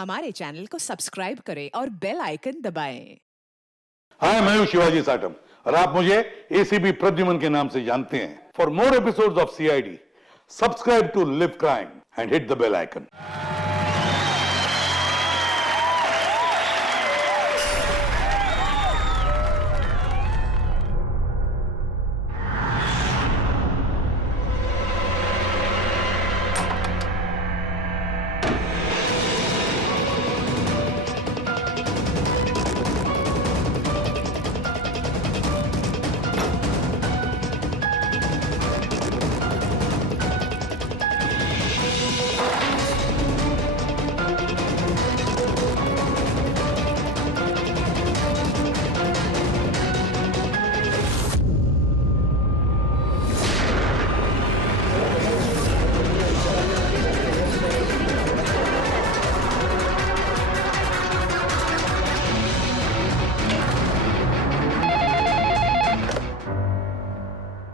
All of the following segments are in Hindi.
हमारे चैनल को सब्सक्राइब करें और बेल आइकन दबाएं। हाय, मैं हूं शिवाजी साटम और आप मुझे एसीपी प्रद्युमन के नाम से जानते हैं। For more episodes of CID, subscribe to live crime and hit the bell icon.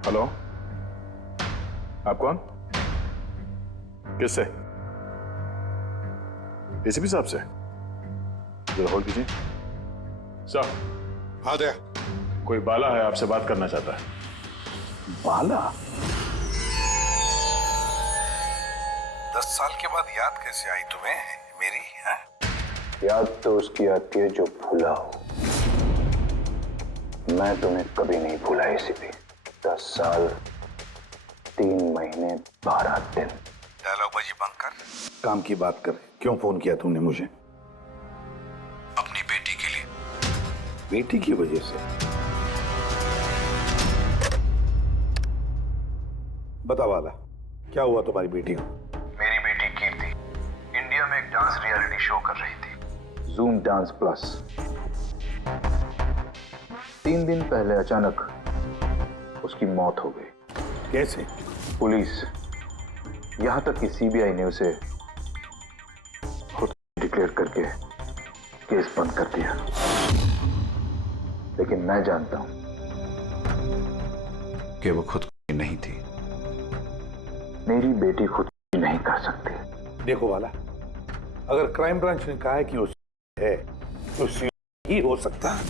Hello, आप कौन? किससे? एसीपी साहब से? जरा होल्ड कीजिए। सर। हाँ दया। कोई बाला है, आपसे बात करना चाहता है। बाला? 10 साल के बाद याद कैसे आई तुम्हें मेरी? है? याद तो उसकी आती है जो भूला हो। मैं तुम्हें कभी नहीं भूला एसीपी। 10 साल 3 महीने 12 दिन। डायलॉग बाजी बंद कर। काम की बात कर। क्यों फोन किया तुमने मुझे? अपनी बेटी के लिए। बेटी की वजह से? बता वाला, क्या हुआ तुम्हारी बेटी को? मेरी बेटी कीर्ति इंडिया में एक डांस रियलिटी शो कर रही थी, जूम डांस प्लस। 3 दिन पहले अचानक उसकी मौत हो गई। कैसे? पुलिस, यहां तक कि सीबीआई ने उसे खुद डिक्लेयर करके केस बंद कर दिया। लेकिन मैं जानता हूं कि वो खुद नहीं थी। मेरी बेटी खुद नहीं कर सकती। देखो वाला, अगर क्राइम ब्रांच ने कहा है कि उसकी है तो उसकी ही हो सकता है।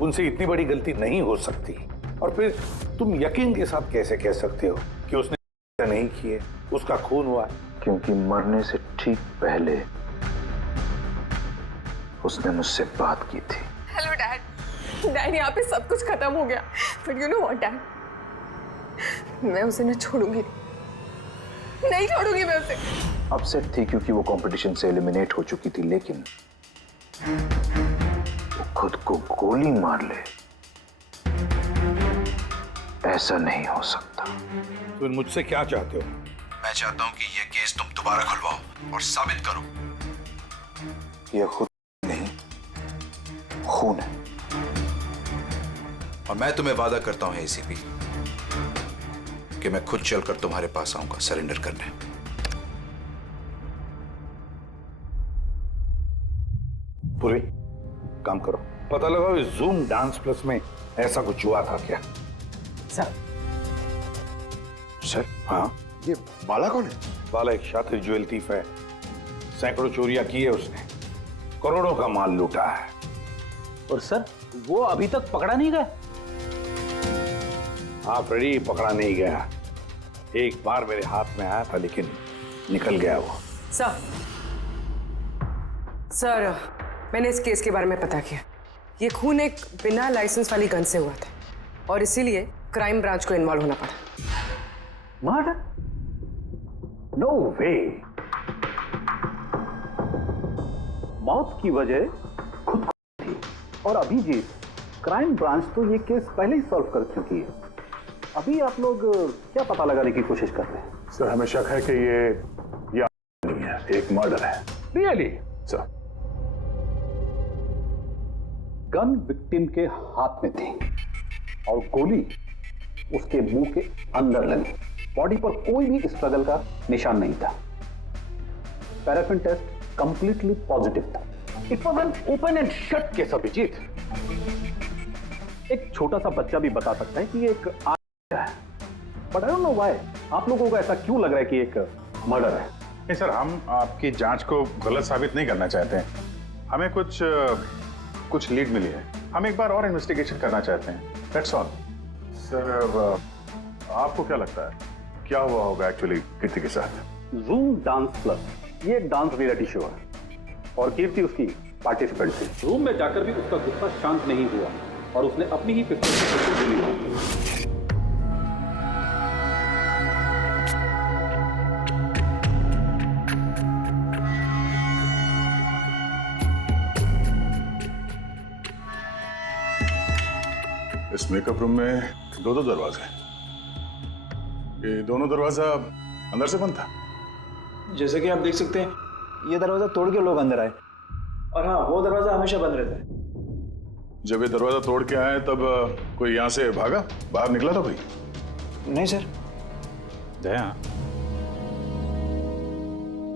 उनसे इतनी बड़ी गलती नहीं हो सकती। और फिर तुम यकीन के साथ कैसे कह सकते हो कि उसने नहीं की है, उसका खून हुआ है? क्योंकि मरने से ठीक पहले उसने मुझसे बात की थी। Hello dad. डैड, यहाँ पे सब कुछ खत्म हो गया। But you know what dad, मैं उसे न छोड़ूंगी। नहीं छोड़ूंगी मैं उसे। अपसेट थी क्योंकि वो कंपटीशन से एलिमिनेट हो चुकी थी, लेकिन वो खुद को गोली मार ले, ऐसा नहीं हो सकता। तुम मुझसे क्या चाहते हो? मैं चाहता हूं कि यह केस तुम दोबारा खुलवाओ और साबित करो यह खुद नहीं, खून है। और मैं तुम्हें वादा करता हूं एसीपी कि मैं खुद चलकर तुम्हारे पास आऊंगा सरेंडर करने। पूरी काम करो, पता लगाओ इस जूम डांस प्लस में ऐसा कुछ हुआ था क्या? सर। सर? हाँ, ये बाला कौन है? बाला एक शातिर ज्वेल थीफ है। सैकड़ों चोरियां की है उसने, करोड़ों का माल लूटा है। और सर, वो अभी तक पकड़ा नहीं गया? हाँ फ्रेडी, पकड़ा नहीं गया। एक बार मेरे हाथ में आया था लेकिन निकल गया वो। सर, मैंने इस केस के बारे में पता किया। ये खून एक बिना लाइसेंस वाली गन से हुआ था और इसीलिए क्राइम ब्रांच को इन्वॉल्व होना पड़ा। मर्डर? नो वे। मौत की वजह खुद थी और अभिजीत, क्राइम ब्रांच तो ये केस पहले ही सॉल्व कर चुकी है। अभी आप लोग क्या पता लगाने की कोशिश कर रहे हैं? सर, हमें शक है कि ये नहीं है, एक मर्डर है। रियली? सर, गन विक्टिम के हाथ में थी और गोली उसके मुंह के अंदर लगी। बॉडी पर कोई भी स्ट्रगल का निशान नहीं था। पैराफिन टेस्ट कंप्लीटली पॉजिटिव था। It was an open and shut case Abhijeet. एक छोटा सा बच्चा भी बता सकता है कि एक है, but I don't know why आप लोगों को ऐसा क्यों लग रहा है कि एक मर्डर है। नहीं सर, हम आपकी जांच को गलत साबित नहीं करना चाहते हैं। हमें कुछ लीड मिली है, हम एक बार और इन्वेस्टिगेशन करना चाहते हैं, दैट्स ऑल। सर आपको क्या लगता है क्या हुआ होगा एक्चुअली कीर्ति के साथ? जूम डांस प्लस ये एक डांस रियलिटी शो है और कीर्ति उसकी पार्टिसिपेंट थी। रूम में जाकर भी उसका गुस्सा शांत नहीं हुआ और उसने अपनी ही पिस्तौल से गोली मारी। इस मेकअप रूम में दो दरवाजे हैं। ये दोनों दरवाजा अंदर से बंद था। जैसे कि आप देख सकते हैं ये दरवाजा तोड़ के लोग अंदर आए, और हाँ वो दरवाजा हमेशा बंद रहता है। जब ये दरवाजा तोड़ के आए तब कोई यहाँ से भागा, बाहर निकला था कोई? नहीं सर। दया,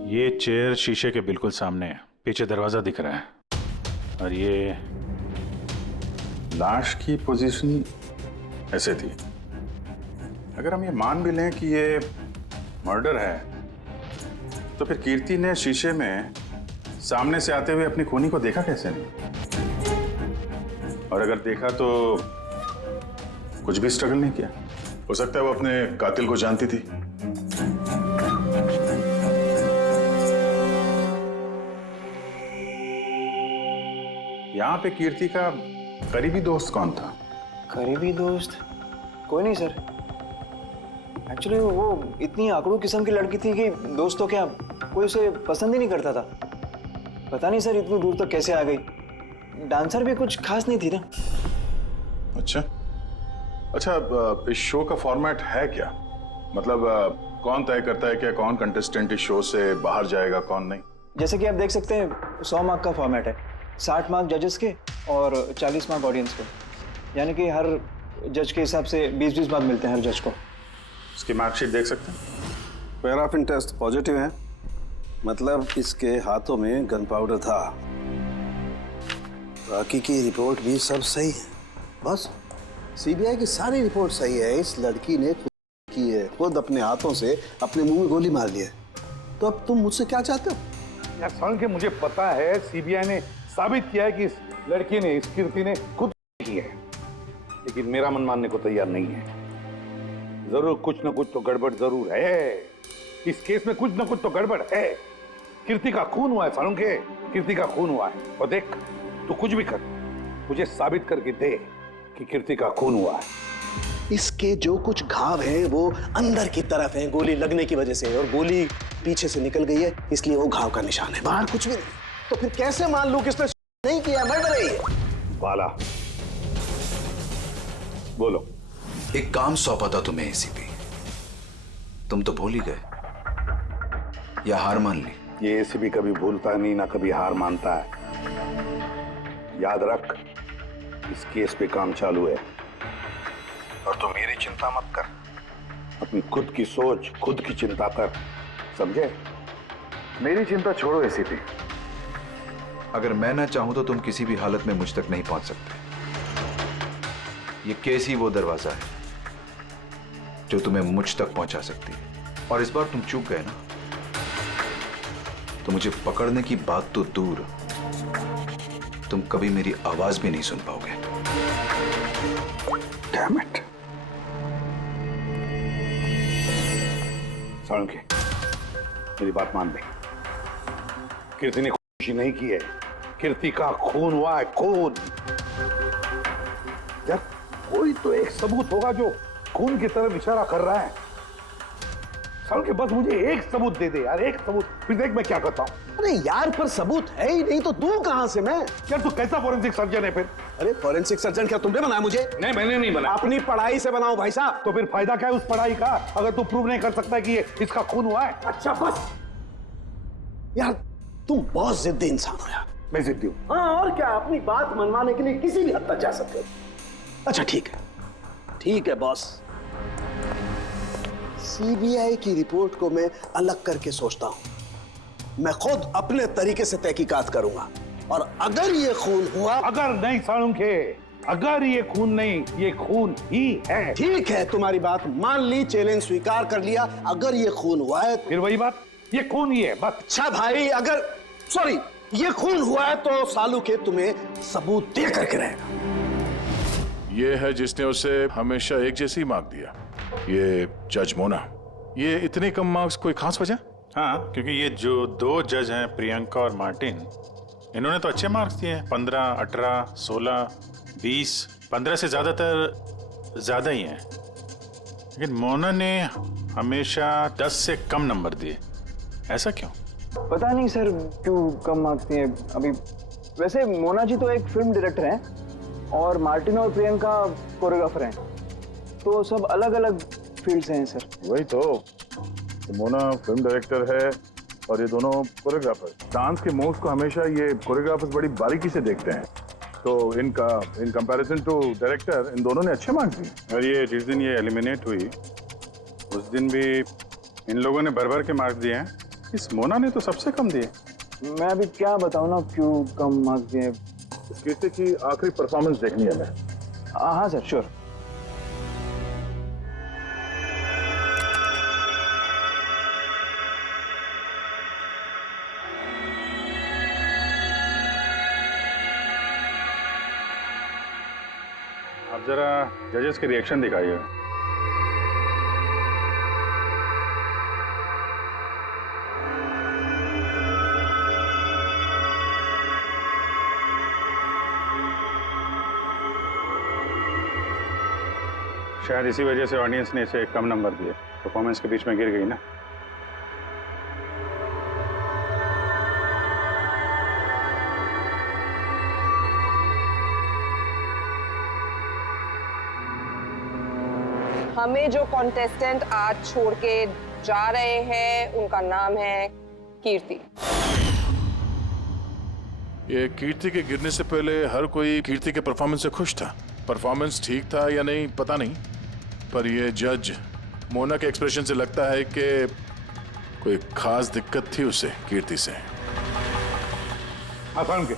ये चेयर शीशे के बिल्कुल सामने है, पीछे दरवाजा दिख रहा है, और ये लाश की पोजीशन ऐसे थी। अगर हम ये मान भी लें कि ये मर्डर है, तो फिर कीर्ति ने शीशे में सामने से आते हुए अपनी खूनी को देखा कैसे नहीं? और अगर देखा तो कुछ भी स्ट्रगल नहीं किया? हो सकता है वो अपने कातिल को जानती थी। यहां पे कीर्ति का करीबी दोस्त कौन था? करीबी दोस्त कोई नहीं सर। एक्चुअली वो इतनी आकड़ू किस्म की लड़की थी कि दोस्त तो क्या कोई उसे पसंद ही नहीं करता था। पता नहीं सर इतनी दूर तक कैसे आ गई। डांसर भी कुछ खास नहीं थी ना। अच्छा, इस शो का फॉर्मेट है क्या? मतलब कौन तय करता है कि कौन कंटेस्टेंट इस शो से बाहर जाएगा, कौन नहीं? जैसे कि आप देख सकते हैं 100 मार्क का फॉर्मेट है, 60 मार्क जजेस के और 40 मार्क ऑडियंस के। यानी कि हर जज के हिसाब से 20-20 मार्क मिलते हैं हर जज को। इसकी मार्कशीट देख सकते हैं। पैराफिन टेस्ट पॉजिटिव है, मतलब इसके हाथों में गन पाउडर था। बाकी की रिपोर्ट भी सब सही है। बस सीबीआई की सारी रिपोर्ट सही है। इस लड़की ने खुद की है, खुद अपने हाथों से अपने मुंह में गोली मार ली है। तो अब तुम मुझसे क्या चाहते हो? यार साल के मुझे पता है सीबीआई ने साबित किया है कि इस लड़की ने, इस कीर्ति ने खुद की है, लेकिन मेरा मन मानने को तैयार नहीं है। जरूर कुछ ना कुछ तो गड़बड़ जरूर है। इस केस में कुछ ना कुछ तो गड़बड़ है। कीर्ति का खून हुआ है सालुंखे, कीर्ति का खून हुआ है। और देख, तू कुछ भी कर, मुझे साबित करके दे कि कीर्ति का खून हुआ है। इसके जो कुछ घाव हैं वो अंदर की तरफ हैं, गोली लगने की वजह से, और गोली पीछे से निकल गई है, इसलिए वो घाव का निशान है, बाहर कुछ भी नहीं। तो फिर कैसे मान लूं कि इसने नहीं किया, मर्डर है ये? बाला बोलो। एक काम सौंपा था तुम्हें एसीपी, तुम तो भूल ही गए या हार मान ली? ये एसीपी कभी भूलता नहीं, ना कभी हार मानता है। याद रख, इस केस पे काम चालू है और तू मेरी चिंता मत कर, अपनी खुद की सोच, खुद की चिंता कर, समझे? मेरी चिंता छोड़ो एसीपी। अगर मैं ना चाहूं तो तुम किसी भी हालत में मुझ तक नहीं पहुंच सकते। ये केस ही वो दरवाजा है जो तुम्हें मुझ तक पहुंचा सकती है। और इस बार तुम चूक गए ना, तो मुझे पकड़ने की बात तो दूर, तुम कभी मेरी आवाज भी नहीं सुन पाओगे। Damn it. सालुंखे, मेरी बात मान ले। कीर्ति ने खुशी नहीं की है, कीर्ति का खून हुआ है, खून। यार कोई तो एक सबूत होगा जो खून की तरफ इशारा कर रहा है। सालुंखे बस मुझे एक सबूत दे दे यार, एक सबूत, फिर देख मैं क्या करता हूं। अरे यार, पर सबूत है ही नहीं तो दूं कहां से मैं? यार तू कैसा फोरेंसिक सर्जन है फिर? अरे फोरेंसिक सर्जन क्या तुमने बनाया मुझे? नहीं, मैंने नहीं बनाया। अपनी पढ़ाई से बनाओ भाई साहब। तो फिर फायदा क्या है उस पढ़ाई का, अगर तू प्रूव नहीं कर सकता कि ये इसका खून हुआ है? अच्छा बस यार, तुम बहुत जिद्दी इंसान हो यार। मैं जिद्दी हूं? हाँ और क्या, अपनी बात मनवाने के लिए किसी भी हद तक जा सकते हो। अच्छा ठीक है, ठीक है बॉस। सीबीआई की रिपोर्ट को मैं अलग करके सोचता हूं। मैं खुद अपने तरीके से तहकीकात करूंगा, और अगर ये खून हुआ। अगर नहीं सालुंखे, अगर ये खून नहीं, ये खून ही है। ठीक है, तुम्हारी बात मान ली, चैलेंज स्वीकार कर लिया। अगर ये खून हुआ है तो फिर वही बात, ये खून ही है बस। अच्छा भाई, अगर सॉरी ये खून हुआ है तो सालू के तुम्हें सबूत दे करके रहेगा। ये है जिसने उसे हमेशा एक जैसी मार्क दिया, ये जज मोना। ये इतने कम मार्क्स कोई खास वजह? हाँ, क्योंकि ये जो दो जज हैं प्रियंका और मार्टिन, इन्होंने तो अच्छे मार्क्स दिए हैं, 15, 18, 16, 20, 15 से ज्यादातर ज्यादा ही हैं। लेकिन मोना ने हमेशा 10 से कम नंबर दिए, ऐसा क्यों? पता नहीं सर क्यों कम मार्क्स दिए अभी। वैसे मोना जी तो एक फिल्म डायरेक्टर हैं और मार्टिन और प्रियंका कोरियोग्राफर हैं, तो सब अलग अलग फील्ड से हैं सर। वही तो मोना फिल्म डायरेक्टर है और ये दोनों कोरियोग्राफर। डांस के मूव्स को हमेशा ये कोरियोग्राफर्स बड़ी बारीकी से देखते हैं, तो इन कंपैरिजन टू डायरेक्टर इन दोनों ने अच्छे मार्क्स दिए। और ये जिस दिन ये एलिमिनेट हुई उस दिन भी इन लोगों ने भर भर के मार्क्स दिए हैं, इस मोना ने तो सबसे कम दिए। मैं अभी क्या बताऊं ना क्यों कम मार्क्स दिए। इस कीर्ति की आखिरी परफॉर्मेंस देखनी है हमें। हाँ सर श्योर। आप जरा जजेस के रिएक्शन दिखाइए। शायद इसी वजह से ऑडियंस ने इसे कम नंबर दिए, परफॉर्मेंस के बीच में गिर गई ना। हमें जो कॉन्टेस्टेंट आज छोड़ के जा रहे हैं उनका नाम है कीर्ति। ये कीर्ति के गिरने से पहले हर कोई कीर्ति के परफॉर्मेंस से खुश था। परफॉर्मेंस ठीक था या नहीं पता नहीं, पर ये जज मोना के एक्सप्रेशन से लगता है कि कोई खास दिक्कत थी उसे कीर्ति से। आसान के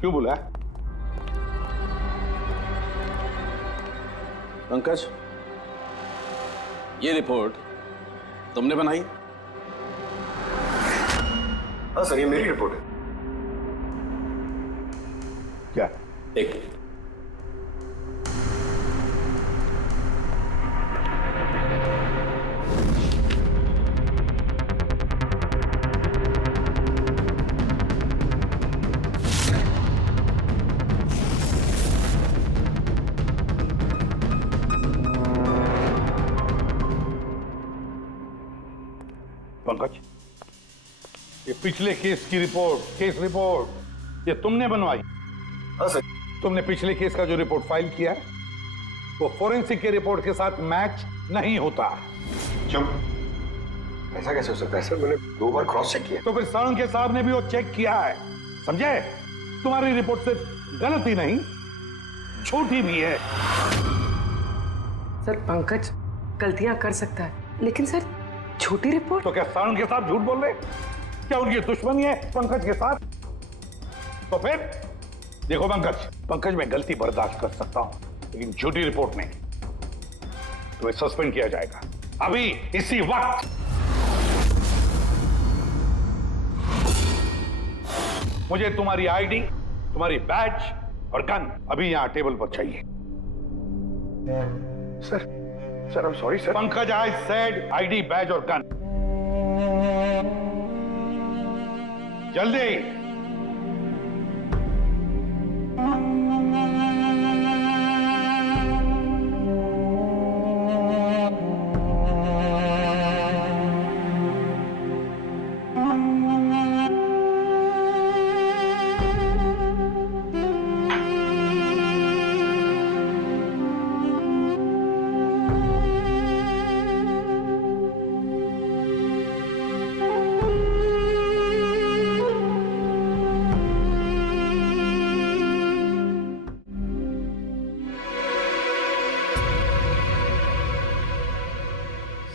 क्यों बोला? पंकज, ये रिपोर्ट तुमने बनाई? हाँ सर, ये मेरी रिपोर्ट है। क्या? एक मिनट। पंकज, ये पिछले केस की रिपोर्ट, केस रिपोर्ट ये तुमने बनवाई? हाँ सर। तुमने पिछले केस का जो रिपोर्ट फाइल किया है वो फोरेंसिक के रिपोर्ट के साथ मैच नहीं होता। क्यों? ऐसा कैसे हो सकता है सर? मैंने 2 बार क्रॉस चेक किया। तो फिर साळुंखे साहब ने भी वो चेक किया है, समझे? तुम्हारी रिपोर्ट सिर्फ गलत ही नहीं, झूठी भी है। सर पंकज गलतियां कर सकता है, लेकिन सर झूठी रिपोर्ट। तो क्या साळुंखे साहब झूठ बोल रहे? क्या उनकी दुश्मनी है पंकज के साथ? तो फिर देखो पंकज, मैं गलती बर्दाश्त कर सकता हूं, लेकिन झूठी रिपोर्ट नहीं। तुम्हें सस्पेंड किया जाएगा अभी इसी वक्त। मुझे तुम्हारी आईडी, तुम्हारी बैज और गन अभी यहां टेबल पर चाहिए। Sir I am sorry sir. Pankaj, I said ID, badge और गन। जल्दी।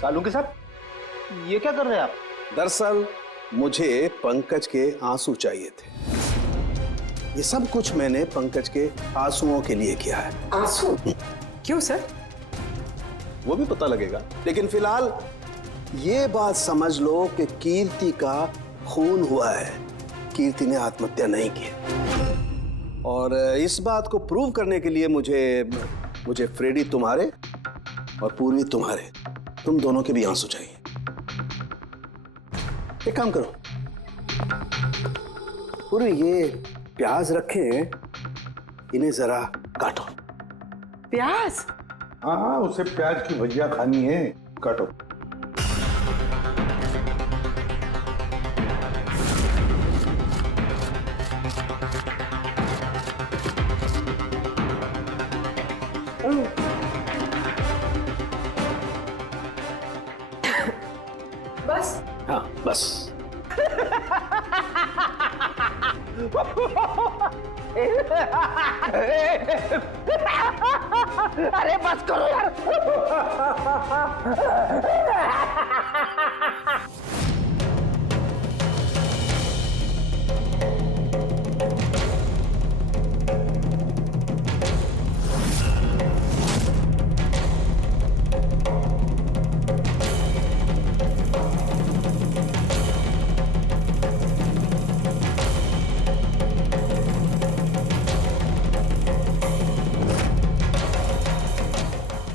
सालुंखे साहब, ये क्या कर रहे हैं आप? दरअसल मुझे पंकज के आंसू चाहिए थे। ये सब कुछ मैंने पंकज के आंसुओं के लिए किया है। आंसू? क्यों सर? वो भी पता लगेगा, लेकिन फिलहाल ये बात समझ लो कि कीर्ति का खून हुआ है, कीर्ति ने आत्महत्या नहीं की। और इस बात को प्रूव करने के लिए मुझे फ्रेडी तुम्हारे और पूर्वी तुम्हारे, तुम दोनों के भी आंसू चाहिए। एक काम करो, पूर्वी ये प्याज रखे हैं, इन्हें जरा काटो। प्याज? हाँ, उसे प्याज की भजिया खानी है, काटो। बस? हाँ बस। अरे बस करो यार।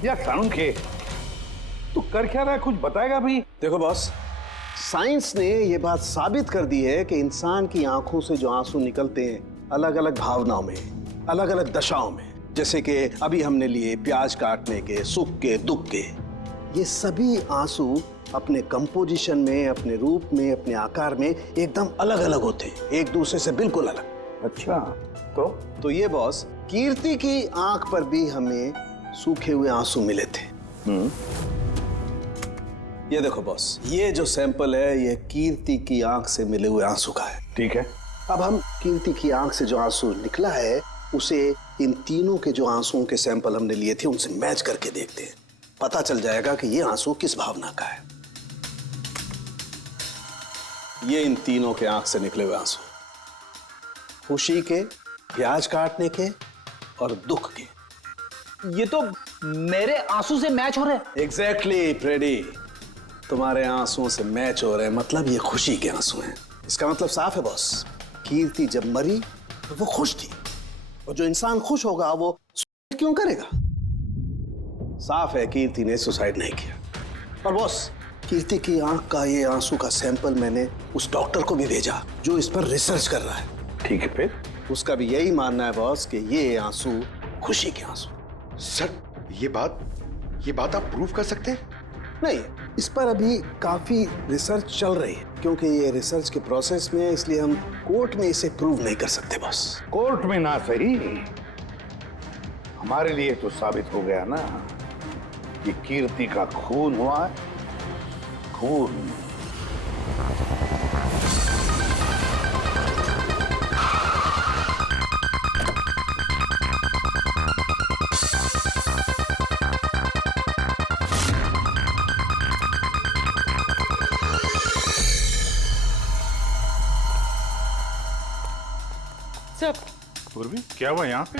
यार साळुंखे, तू कर क्या रहा है, कुछ बताएगा भी? देखो बॉस, साइंस ने ये बात साबित कर दी है कि इंसान की आंखों से जो आंसू निकलते हैं अलग अलग भावनाओं में, अलग अलग दशाओं में, जैसे कि अभी हमने लिए प्याज काटने के, सुख के, दुख के, ये सभी आंसू अपने कंपोजिशन में, अपने रूप में, अपने आकार में एकदम अलग अलग होते हैं, एक दूसरे से बिल्कुल अलग। अच्छा, तो ये बॉस, कीर्ति की आंख पर भी हमें सूखे हुए आंसू मिले थे। ये देखो बॉस, ये जो सैंपल है ये कीर्ति की आंख से मिले हुए आंसू का है। ठीक है। अब हम कीर्ति की आंख से जो आंसू निकला है उसे इन तीनों के जो आंसुओं के सैंपल हमने लिए थे उनसे मैच करके देखते हैं, पता चल जाएगा कि ये आंसू किस भावना का है। ये इन तीनों के आंख से निकले हुए आंसू, खुशी के, प्याज काटने के और दुख के। ये तो मेरे आंसू से मैच हो रहे हैं। एग्जैक्टली फ्रेडी, तुम्हारे आंसुओं से मैच हो रहे हैं, मतलब ये खुशी के आंसू हैं। इसका मतलब साफ है बॉस, कीर्ति जब मरी तो वो खुश थी, और जो इंसान खुश होगा वो सुसाइड क्यों करेगा? साफ है कीर्ति ने सुसाइड नहीं किया। और बॉस, कीर्ति की आंख का ये आंसू का सैंपल मैंने उस डॉक्टर को भी भेजा जो इस पर रिसर्च कर रहा है। ठीक है, फिर उसका भी यही मानना है बॉस कि ये आंसू खुशी के आंसू। सर, ये बात आप प्रूव कर सकते हैं? नहीं, इस पर अभी काफी रिसर्च चल रही है, क्योंकि ये रिसर्च के प्रोसेस में है, इसलिए हम कोर्ट में इसे प्रूव नहीं कर सकते बॉस। कोर्ट में ना सही, हमारे लिए तो साबित हो गया ना कि कीर्ति का खून हुआ है, खून। सर, पूर्वी, क्या हुआ यहाँ पे?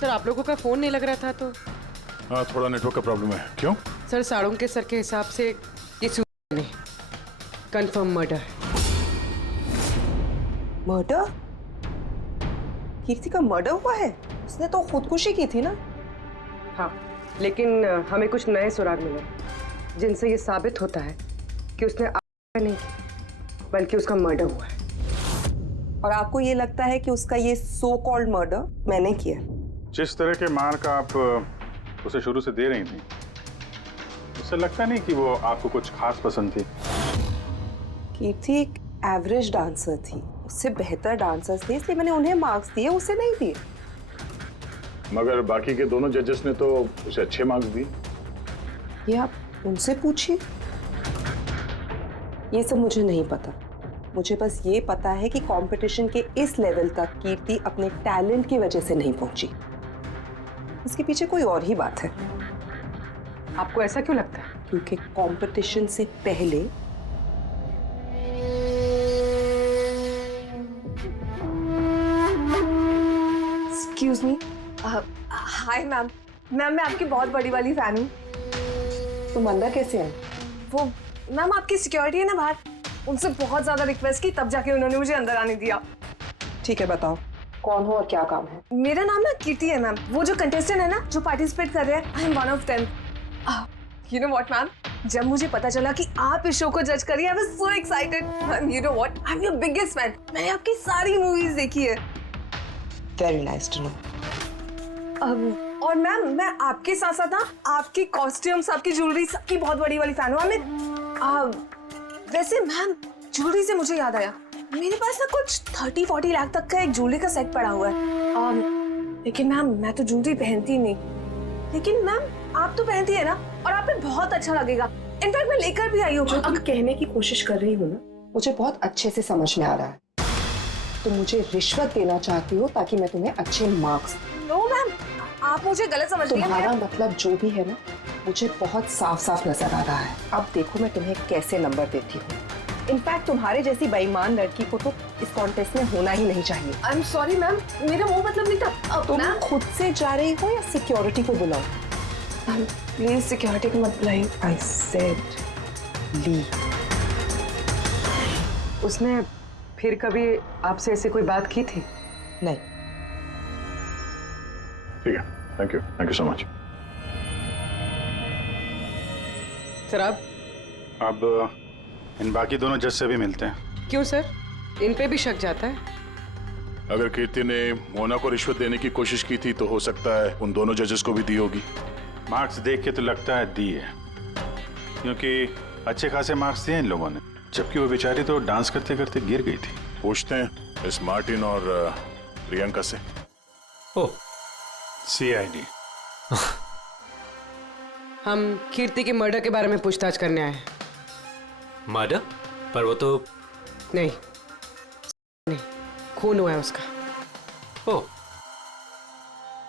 सर आप लोगों का फोन नहीं लग रहा था तो? हाँ, थोड़ा नेटवर्क का प्रॉब्लम है। क्यों? सर साळुंखे सर के हिसाब से ये सुसाइड नहीं, कंफर्म मर्डर है। मर्डर? कीर्ति का मर्डर हुआ है? उसने तो खुदकुशी की थी ना? हाँ, लेकिन हमें कुछ नए सुराग मिले जिनसे ये साबित होता है कि उसने आत्महत्या नहीं की, बल्कि उसका मर्डर हुआ है। और आपको ये लगता है कि उसका ये सो कॉल्ड मर्डर मैंने किया? जिस तरह के मार्क आप उसे शुरू से दे रही थी, उससे लगता नहीं कि वो आपको कुछ खास पसंद थी। कीर्ति एक एवरेज डांसर थी, उससे बेहतर डांसर्स थे, इसलिए मैंने उन्हें मार्क्स दिए, उसे नहीं दिए। मगर बाकी के दोनों जजेस ने तो उसे अच्छे मार्क्स दिए। ये आप उनसे पूछिए, ये सब मुझे नहीं पता। मुझे बस ये पता है कि कंपटीशन के इस लेवल तक कीर्ति अपने टैलेंट की वजह से नहीं पहुंची। इसके पीछे कोई और ही बात है। आपको ऐसा क्यों लगता है? क्योंकि कंपटीशन से पहले एक्सक्यूज मी। हाय मैम, मैं आपकी बहुत बड़ी वाली फैन हूँ। तुम अंदर कैसे आए? वो मैम आपकी सिक्योरिटी है ना बाहर, उनसे बहुत ज्यादा रिक्वेस्ट की तब जाके उन्होंने मुझे अंदर आने दिया। ठीक है, बताओ कौन हो और क्या काम है? मेरा नाम ना कीर्ति है मैम, वो जो कंटेस्टेंट है ना जो पार्टिसिपेट कर रहे हैं, I am one of them. You know what ma'am, जब मुझे पता चला कि आप इस शो को जज करिए, I was so excited. Ma'am you know what, I am your biggest fan, मैंने आपकी सारी मूवीज देखी है। Very nice to know. और मैम मैं आपके साथ साथ ना आपकी कॉस्ट्यूम्स, आपकी ज्वेलरी, सबकी बहुत बड़ी वाली फैन हूँ। वैसे मैम ज्वेलरी से मुझे याद आया, मेरे पास ना कुछ 30-40 लाख तक का एक ज्वेलरी का सेट पड़ा हुआ है। लेकिन मैम मैं तो ज्वेलरी पहनती नहीं, लेकिन मैम आप तो पहनती है ना, और आप पे बहुत अच्छा लगेगा। इनफैक्ट मैं लेकर भी आई हूँ। जो तुम कहने की कोशिश कर रही हो ना, मुझे बहुत अच्छे से समझ में आ रहा है। तुम मुझे रिश्वत देना चाहती हो ताकि मैं तुम्हें अच्छे मार्क्स। नो मैम, आप मुझे गलत समझ रही हैं। तुम्हारा मतलब जो भी है ना, मुझे बहुत साफ साफ नजर आ रहा है। अब देखो मैं तुम्हें कैसे नंबर देती हूँ। इनफैक्ट तुम्हारे जैसी बेईमान लड़की को तो इस कॉन्टेस्ट में होना ही नहीं चाहिए। आई एम सॉरी मैम, मेरा वो मतलब नहीं था। तुम खुद से जा रही हो या सिक्योरिटी को बुलाओ? मैम प्लीज सिक्योरिटी को मत बुलाइए। आई सेड ली। उसने फिर कभी आपसे ऐसे कोई बात की थी? नहीं। ठीक है, thank you so much. Sir अब इन बाकी दोनों जज से भी मिलते हैं। क्यों सर, इन पे भी शक जाता है? अगर कीर्ति ने मोना को रिश्वत देने की कोशिश की थी तो हो सकता है उन दोनों जजेस को भी दी होगी। मार्क्स देख के तो लगता है दी है, क्योंकि अच्छे खासे मार्क्स दिए इन लोगों ने, जबकि वो बेचारी तो डांस करते करते गिर गई थी। पूछते हैं इस मार्टिन और प्रियंका से। ओह, CID। हम कीर्ति के मर्डर के बारे में पूछताछ करने आए हैं। मर्डर? पर वो तो नहीं, खून हुआ है उसका। ओह,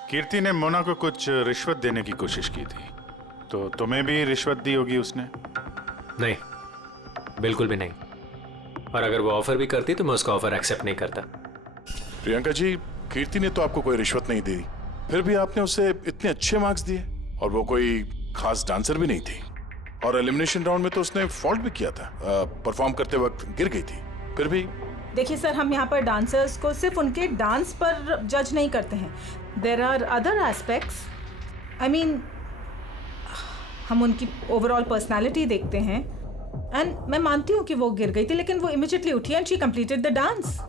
कीर्ति ने मोना को कुछ रिश्वत देने की कोशिश की थी, तो तुम्हें भी रिश्वत दी होगी उसने? नहीं, बिल्कुल भी नहीं। और अगर वो ऑफर भी करती तो मैं उसका ऑफर एक्सेप्ट नहीं करता। प्रियंका जी, कीर्ति ने तो आपको कोई रिश्वत नहीं दी, फिर भी आपने उसे इतने अच्छे मार्क्स दिए, और वो कोई खास डांसर भी नहीं थी, और एलिमिनेशन राउंड में तो उसने फॉल्ट भी किया था, परफॉर्म करते वक्त गिर गई थी, फिर भी। देखिए सर, हम यहाँ पर डांसर्स को सिर्फ उनके डांस पर जज नहीं करते हैं। There are other aspects. I mean, हम उनकी ओवरऑल पर्सनालिटी देखते हैं। एंड मैं मानती हूँ कि वो गिर गई थी, लेकिन वो इमीडिएटली उठी and she completed the dance.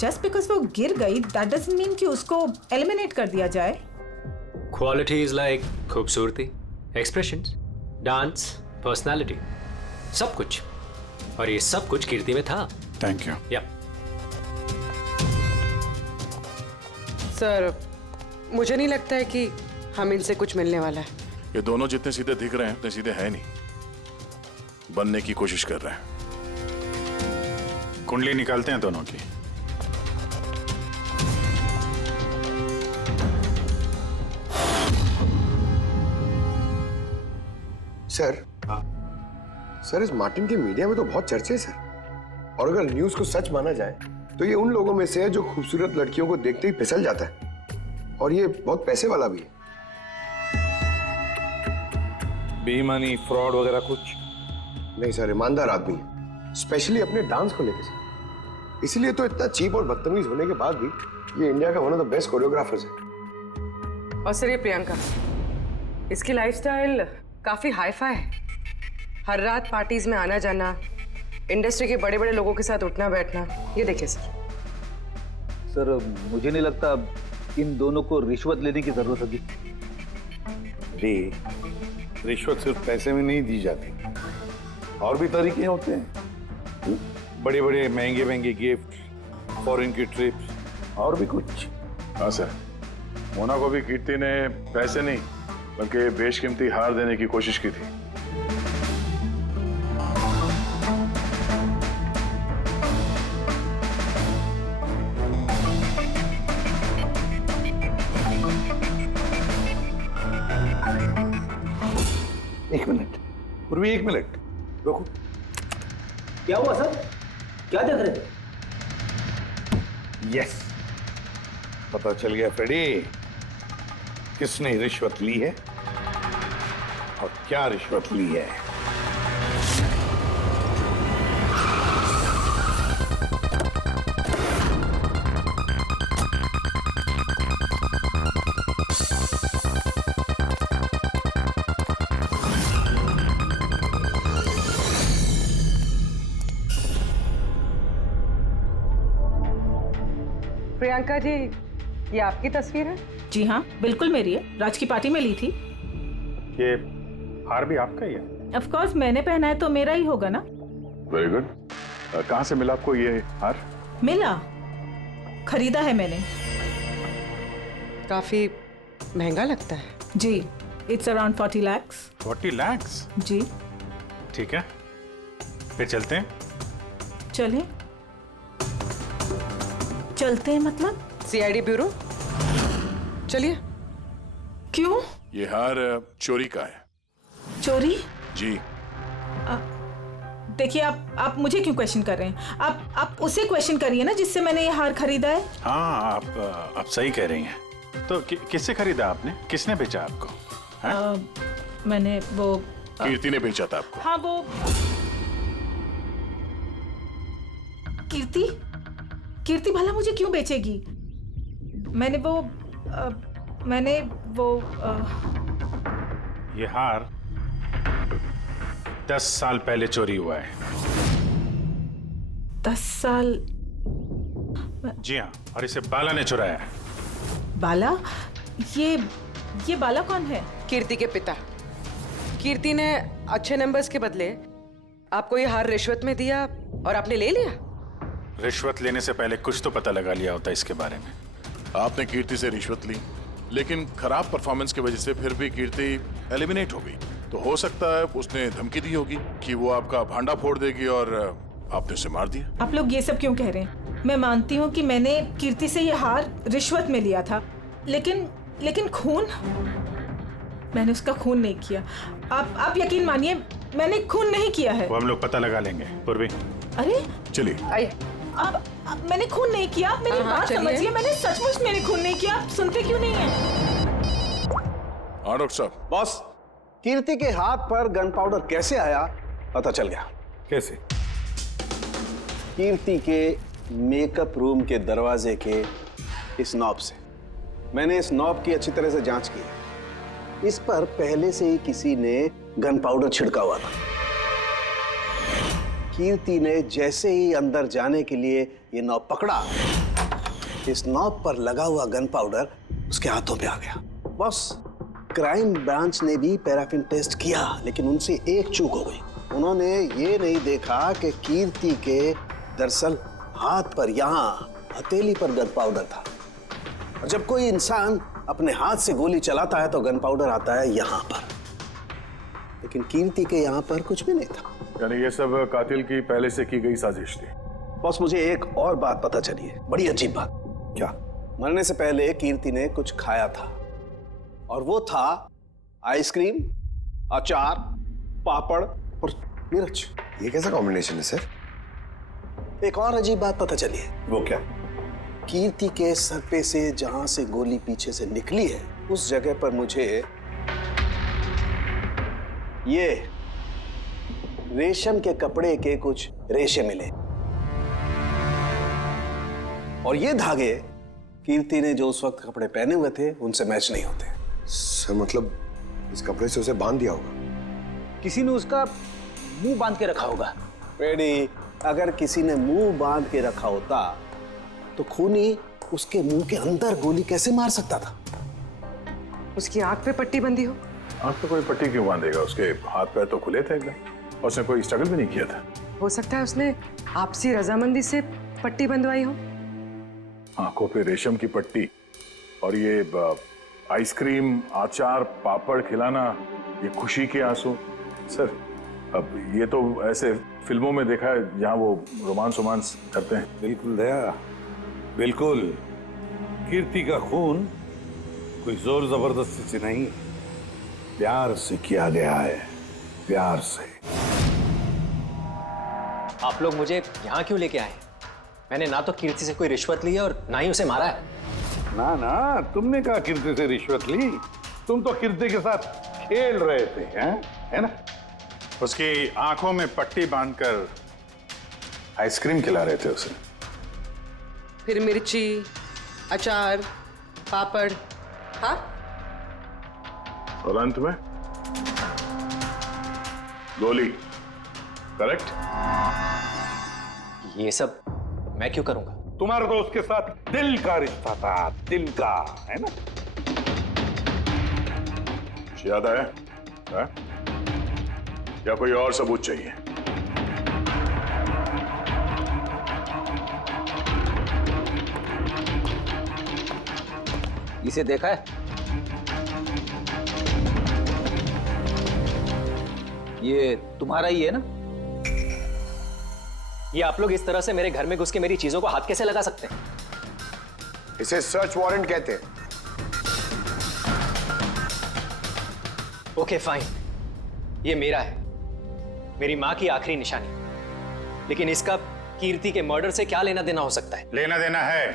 Just because वो गिर गई दैट डजंट मीन कि उसको एलिमिनेट कर दिया जाए। क्वालिटीज लाइक खूबसूरती, एक्सप्रेशंस, डांस, पर्सनालिटी, सब कुछ, और ये सब कुछ कीर्ति में था। Thank you. या सर, मुझे नहीं लगता है कि हम इनसे कुछ मिलने वाला है। ये दोनों जितने सीधे दिख रहे हैं उतने सीधे हैं नहीं, बनने की कोशिश कर रहे हैं। कुंडली निकालते हैं दोनों की। सर इस मार्टिन के मीडिया में तो बहुत चर्चे हैं सर, और अगर न्यूज़ को सच माना जाए तो ये उन लोगों में से है जो खूबसूरत लड़कियों को देखते ही फिसल जाता है, और ये बहुत पैसे वाला भी है। बेईमानी, फ्रॉड वगैरह कुछ नहीं सर, ईमानदार आदमी है, स्पेशली अपने डांस को लेकर सर। इसलिए तो इतना चीप और बदतमीज होने के बाद भी ये इंडिया का one of the best choreographers है। और सर ये प्रियंका, इसकी लाइफस्टाइल काफी हाई फाई है। हर रात पार्टीज में आना जाना, इंडस्ट्री के बड़े बड़े लोगों के साथ उठना बैठना। ये देखिए सर, मुझे नहीं लगता इन दोनों को रिश्वत लेने की जरूरत होगी। रिश्वत सिर्फ पैसे में नहीं दी जाती, और भी तरीके होते हैं। बड़े बड़े महंगे महंगे गिफ्ट, फॉरेन की ट्रिप्स, और भी कुछ। हाँ सर, मोना को भी कीर्ति ने पैसे नहीं बल्कि बेशकीमती हार देने की कोशिश की थी। एक मिनट पूर्वी, एक मिनट रुको। क्या हुआ सर, क्या देख रहे थे? यस, पता चल गया फ्रेडी, किसने रिश्वत ली है और क्या रिश्वत ली है। प्रियंका जी, ये आपकी तस्वीर है? जी हाँ, बिल्कुल मेरी है। राज की पार्टी में ली थी। ये हार भी आपका ही है? ऑफ कोर्स, मैंने पहना है तो मेरा ही होगा ना। Very good. कहाँ से मिला आपको ये हार? मिला, खरीदा है मैंने। काफी महंगा लगता है। जी, इट्स अराउंड 40 lakhs। 40 lakhs? जी। ठीक है, फिर चलते हैं। चलें? चलते हैं मतलब? CID bureau. चलिए। क्यों? ये हार चोरी का है। चोरी? जी। देखिए, आप मुझे क्यों क्वेश्चन कर रहे हैं? आप उसे क्वेश्चन करिए ना जिससे मैंने ये हार खरीदा है। हाँ, आप सही कह रही हैं। तो किससे खरीदा आपने? किसने बेचा आपको? मैंने वो कीर्ति ने बेचा था आपको। हाँ, वो कीर्ति भला मुझे क्यों बेचेगी? मैंने वो ये हार 10 साल पहले चोरी हुआ है। 10 साल? जी हाँ, और इसे बाला ने चुराया है। बाला? ये बाला कौन है? कीर्ति के पिता। कीर्ति ने अच्छे नंबर्स के बदले आपको ये हार रिश्वत में दिया और आपने ले लिया। रिश्वत लेने से पहले कुछ तो पता लगा लिया होता इसके बारे में। आपने कीर्ति से रिश्वत ली, लेकिन खराब परफॉर्मेंस की वजह से फिर भी कीर्ति एलिमिनेट हो गई। तो हो सकता है उसने धमकी दी होगी कि वो आपका भांडा फोड़ देगी और आपने उसे मार दिया। आप लोग ये सब क्यों कह रहे हैं? मैं मानती हूँ कि मैंने कीर्ति से ये हार रिश्वत में लिया था, लेकिन खून? मैंने उसका खून नहीं किया। आप यकीन मानिए, मैंने खून नहीं किया है। वो हम लोग पता लगा लेंगे। पूर्वी, अरे चलिए। अब मैंने खून नहीं किया। आप मेरी बात समझिए, मैंने सचमुच मैंने खून नहीं किया। आप सुनते क्यों नहीं हैं? हाँ डॉक्टर साहब। बॉस, कीर्ति के हाथ पर गन पाउडर कैसे आया पता चल गया। कैसे? कीर्ति के मेकअप रूम के दरवाजे के इस नॉब से। मैंने इस नॉब की अच्छी तरह से जांच की। इस पर पहले से ही किसी ने गन पाउडर छिड़का हुआ था। कीर्ति ने जैसे ही अंदर जाने के लिए ये नॉब पकड़ा, इस नॉब पर लगा हुआ गन पाउडर उसके हाथों पे आ गया। बस, क्राइम ब्रांच ने भी पैराफिन टेस्ट किया, लेकिन उनसे एक चूक हो गई। उन्होंने ये नहीं देखा कि कीर्ति के दरअसल हाथ पर, यहाँ हथेली पर गन पाउडर था। और जब कोई इंसान अपने हाथ से गोली चलाता है तो गन पाउडर आता है यहाँ पर, लेकिन कीर्ति के यहाँ पर कुछ भी नहीं था। यानी ये सब कातिल की पहले से की गई साजिश थी। बॉस, मुझे एक और बात पता चली है, बड़ी अजीब बात। क्या? मरने से पहले कीर्ति ने कुछ खाया था, और वो था आइसक्रीम, अचार, पापड़ और मिर्च। ये कैसा कॉम्बिनेशन है सर? एक और अजीब बात पता चली है। वो क्या? कीर्ति के सर पे से जहां से गोली पीछे से निकली है, उस जगह पर मुझे ये रेशम के कपड़े के कुछ रेशे मिले, और ये धागे कीर्ति ने जो उस वक्त कपड़े पहने हुए थे उनसे मैच नहीं होते। सर मतलब इस कपड़े से उसे बांध दिया होगा। किसी ने उसका मुंह बांध के रखा होगा। रेडी, अगर किसी ने मुंह बांध के रखा होता तो खूनी उसके मुंह के अंदर गोली कैसे मार सकता था? उसकी आंख पे पट्टी बंधी हो। आंख पे कोई पट्टी क्यों बांधेगा? उसके हाथ पैर तो खुले थे एकदम, और उसने कोई स्ट्रगल भी नहीं किया था। हो सकता है उसने आपसी रजामंदी से पट्टी बंधवाई हो। आंखों पे रेशम की पट्टी और ये आइसक्रीम, अचार, पापड़ खिलाना, ये खुशी के आंसू। सर, अब ये तो ऐसे फिल्मों में देखा है जहां वो रोमांस करते हैं। बिल्कुल दया, बिल्कुल। कीर्ति का खून कोई जोर जबरदस्ती से नहीं, प्यार से किया गया है, प्यार से। आप लोग मुझे यहाँ क्यों लेके आए? मैंने ना तो कीर्ति से कोई रिश्वत ली है और ना ही उसे मारा है। ना ना, तुमने कहा कीर्ति से रिश्वत ली? तुम तो कीर्ति के साथ खेल रहे थे, हैं? है ना? उसकी आंखों में पट्टी बांधकर आइसक्रीम खिला रहे थे उसे। फिर मिर्ची, अचार, पापड़, हाँ? और अंत में गोली। करेक्ट? ये सब मैं क्यों करूंगा? तुम्हारा तो उसके साथ दिल का रिश्ता था, दिल का, है ना? याद आया है? या कोई और सबूत चाहिए? इसे देखा है? ये तुम्हारा ही है ना? ये आप लोग इस तरह से मेरे घर में घुस के मेरी चीजों को हाथ कैसे लगा सकते हैं? इसे सर्च वारंट कहते हैं। ओके फाइन, ये मेरा है, मेरी माँ की आखिरी निशानी। लेकिन इसका कीर्ति के मर्डर से क्या लेना देना हो सकता है? लेना देना है।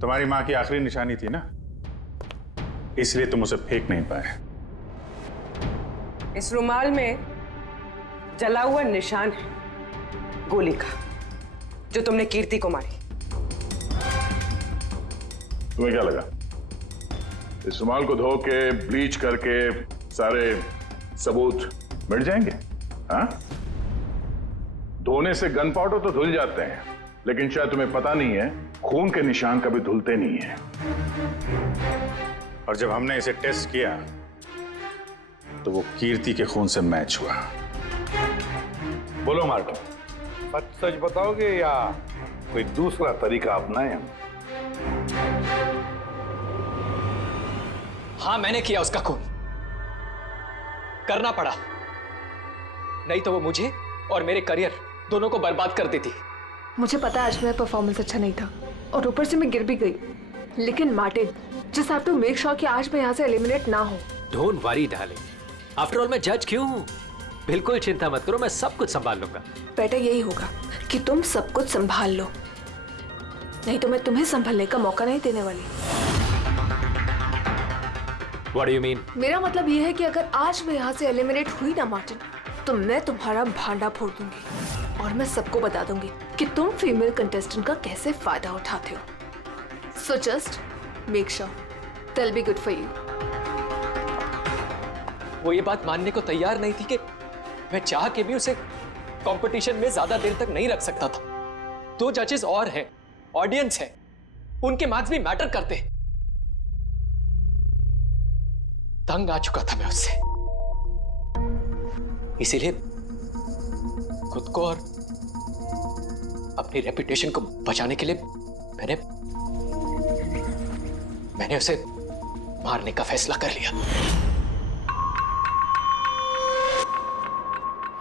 तुम्हारी माँ की आखिरी निशानी थी ना, इसलिए तुम उसे फेंक नहीं पाए। इस रुमाल में जला हुआ निशान है गोली का, जो तुमने कीर्ति को मारी। तुम्हें क्या लगा इस रुमाल को धो के ब्लीच करके सारे सबूत मिट जाएंगे? हाँ, धोने से गन पाउडर तो धुल जाते हैं, लेकिन शायद तुम्हें पता नहीं है खून के निशान कभी धुलते नहीं है। और जब हमने इसे टेस्ट किया तो वो कीर्ति के खून से मैच हुआ। बोलो मार्टिन, सच सच बताओगे या कोई दूसरा तरीका अपनाएं हम? हाँ, मैंने किया उसका खून, करना पड़ा, नहीं तो वो मुझे और मेरे करियर दोनों को बर्बाद कर देती। मुझे पता है आज मेरा परफॉर्मेंस अच्छा नहीं था और ऊपर से मैं गिर भी गई, लेकिन Martin, just have to make sure कि आज मैं यहाँ से एलिमिनेट ना हो। Don't worry darling, after all मैं जज क्यों हूँ? बिल्कुल चिंता मत करो, मैं सब कुछ संभाल लूंगा। बेटा यही होगा कि तुम सब कुछ संभाल लो, नहीं तो मैं तुम्हें संभालने का मौका नहीं देने वाली। What do you mean? मेरा मतलब ये है कि अगर आज मैं यहाँ से एलिमिनेट हुई ना मार्टिन, तो मैं तुम्हारा भांडा फोड़ दूंगी और मैं सबको बता दूंगी कि तुम फीमेल कंटेस्टेंट का कैसे फायदा उठाते हो। So just make sure that be good for you. वो ये बात मानने को तैयार नहीं थी कि मैं चाह के भी उसे कंपटीशन में ज्यादा देर तक नहीं रख सकता था। 2 जजेस और हैं, ऑडियंस है, उनके मार्क्स भी मैटर करते हैं। तंग आ चुका था मैं उससे, इसीलिए खुद को और अपनी रेपुटेशन को बचाने के लिए मैंने उसे मारने का फैसला कर लिया।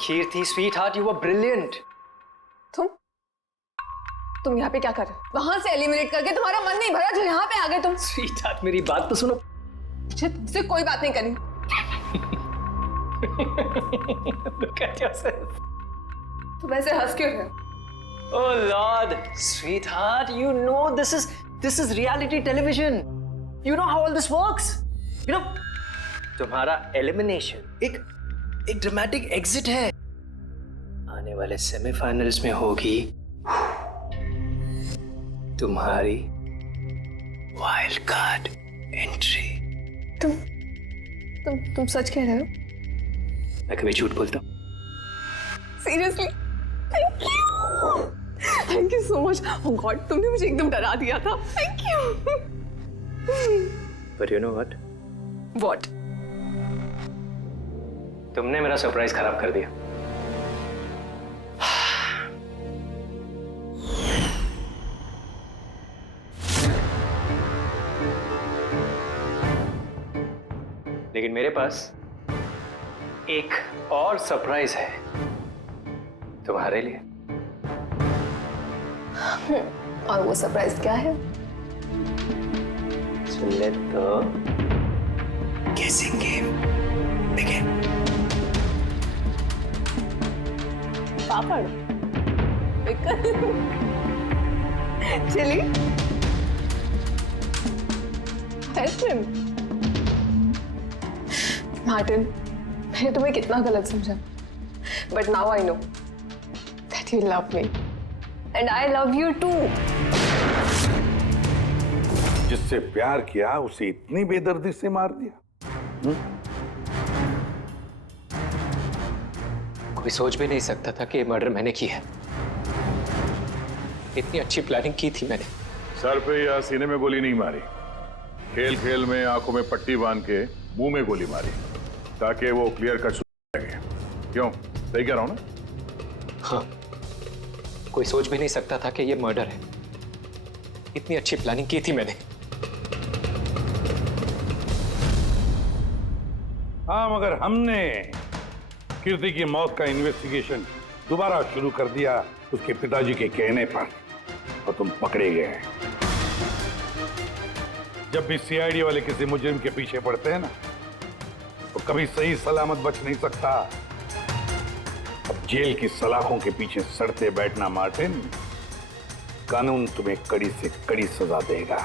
कीर्ति स्वीटहार्ट, यू वर ब्रिलियंट। तुम यहाँ पे क्या कर रहे हो? वहां से एलिमिनेट करके तुम्हारा मन नहीं भरा जो यहाँ पे आ गए तुम? स्वीटहार्ट, मेरी बात तो सुनो। मुझे तुमसे कोई बात नहीं करनी। Look at yourself. तुम ऐसे हंस क्यों रहे हो? Oh Lord, sweetheart, you know this is reality television. You know how all this works. You know, तुम्हारा एलिमिनेशन एक ड्रामेटिक एग्जिट है। आने वाले सेमीफाइनल्स में होगी तुम्हारी वाइल्ड कार्ड एंट्री। तुम सच कह रहे हो? मैं कभी झूठ बोलता हूँ? Seriously? Thank you so much. Oh God, तुमने मुझे एकदम डरा दिया था। Thank you. But you know what? What? तुमने मेरा सरप्राइज खराब कर दिया। लेकिन मेरे पास एक और सरप्राइज है तुम्हारे लिए। और वो सरप्राइज क्या है? So let the guessing game begin. Papad, chilli, ice cream. Martin, मैंने तुम्हें कितना गलत समझा, but now I know that you love me and I love you too. जिससे प्यार किया उसे इतनी बेदर्दी से मार दिया। कोई सोच भी नहीं सकता था कि ये मर्डर मैंने किया है। इतनी अच्छी प्लानिंग की थी मैंने। सर पे या सीने में गोली नहीं मारी, खेल खेल में आंखों में पट्टी बांध के मुंह में गोली मारी ताकि वो क्लियर कट लगे। क्यों, सही कह रहा हूं ना? हाँ, कोई सोच भी नहीं सकता था कि ये मर्डर है। इतनी अच्छी प्लानिंग की थी मैंने। हाँ, मगर हमने कीर्ति की मौत का इन्वेस्टिगेशन दोबारा शुरू कर दिया उसके पिताजी के कहने पर, और तुम पकड़े गए। जब भी सीआईडी वाले किसी मुजरिम के पीछे पड़ते हैं ना, तो कभी सही सलामत बच नहीं सकता। अब जेल की सलाखों के पीछे सड़ते बैठना मार्टिन, कानून तुम्हें कड़ी से कड़ी सजा देगा।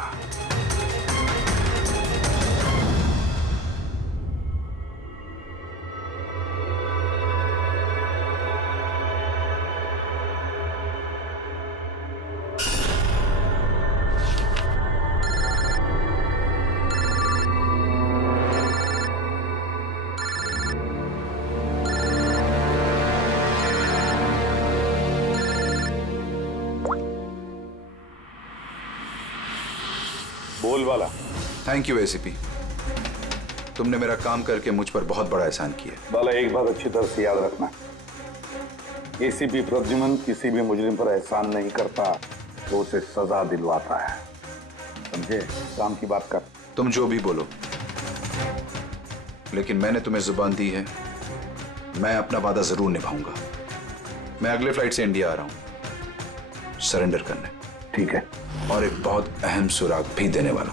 बोल वाला। थैंक यू एसीपी, तुमने मेरा काम करके मुझ पर बहुत बड़ा एहसान किया। बाला, एक बात अच्छी तरह से याद रखना, एसीपी प्रद्युमन किसी भी मुजरिम पर एहसान नहीं करता, तो उसे सजा दिलवाता है। समझे? काम की बात कर। तुम जो भी बोलो, लेकिन मैंने तुम्हें जुबान दी है, मैं अपना वादा जरूर निभाऊंगा। मैं अगले फ्लाइट से इंडिया आ रहा हूं सरेंडर करने। ठीक है। और एक बहुत अहम सुराग भी देने वाला,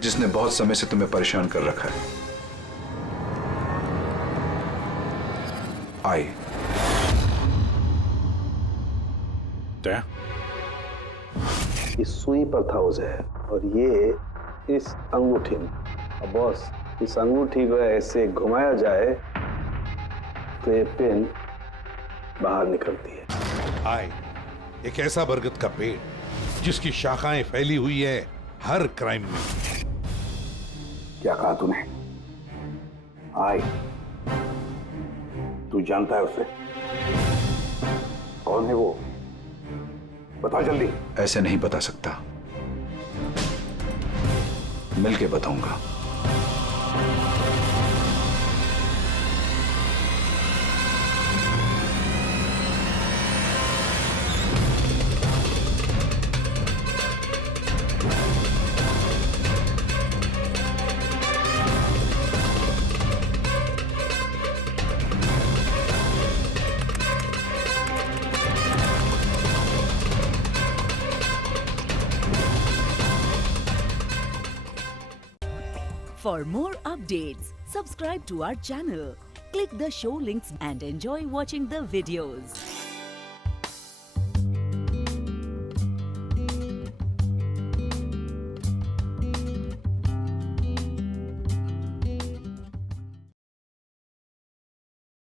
जिसने बहुत समय से तुम्हें परेशान कर रखा है। आई ये सुई पर था उसे, और ये इस अंगूठी में। अब बॉस, इस अंगूठी को ऐसे घुमाया जाए तो ये पिन बाहर निकलती है। आए, एक ऐसा बरगद का पेड़ जिसकी शाखाएं फैली हुई है हर क्राइम में। क्या कहा तूने? आए, तू जानता है उसे? कौन है वो? बता जल्दी। ऐसे नहीं बता सकता, मिलके बताऊंगा। For more updates, subscribe to our channel, click the show links and enjoy watching the videos.